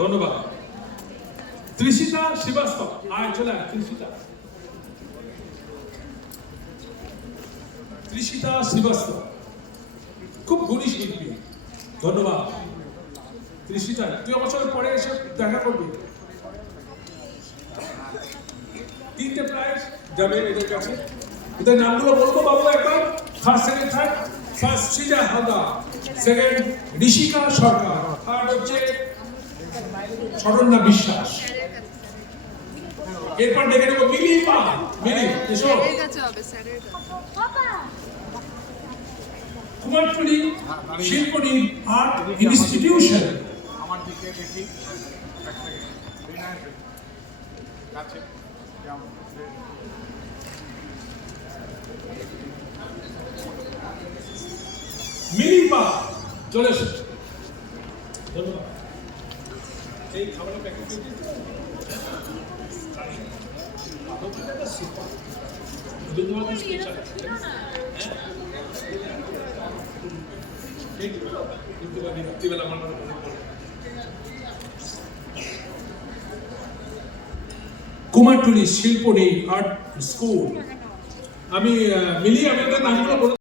ধন্যবাদ। তৃষিতা শ্রীবাস্তব, চলে তৃষিতা শ্রীবাস্তব, খুব গুণী শিল্পী। ধন্যবাদ তৃষিতা, তুই আমার সঙ্গে পরে এসে দেখা করবি। 3টে প্রাইজ যাবে এদের কাছে। এদের নামগুলো বলবো বাবু একবার। First, second, third. First Srija Haldar, second Rishika Sarkar, third হচ্ছে শরণ্যা বিশ্বাস। এরপর ডেকে নেবো মিলি পা। মিলি এসো। Kumartuli Shilpini art institution. আমার দিকে দেখি মিলিপা চলে এসেছে। ধন্যবাদ। এই খাবারের packet Kumartuli Shilpini art school. আমি মিলি, আমি নামগুলো